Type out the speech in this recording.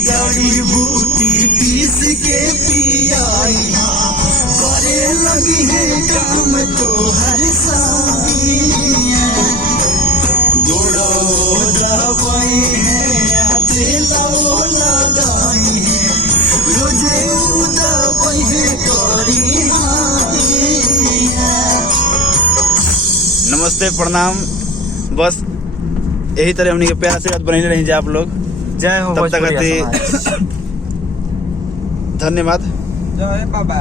जड़ी बूटी पीस के पियाई करे लगी है काम तो हर सामिया गोड़ो दवाई है हाथे लाओ लगाई है रोजे दवाई है करी नमस्ते प्रणाम। बस यही तरह हमने के प्यार से बने रही जाए आप लोग। जय हो तब तक भोजपुरिया समाज। धन्यवाद। जय बाबा।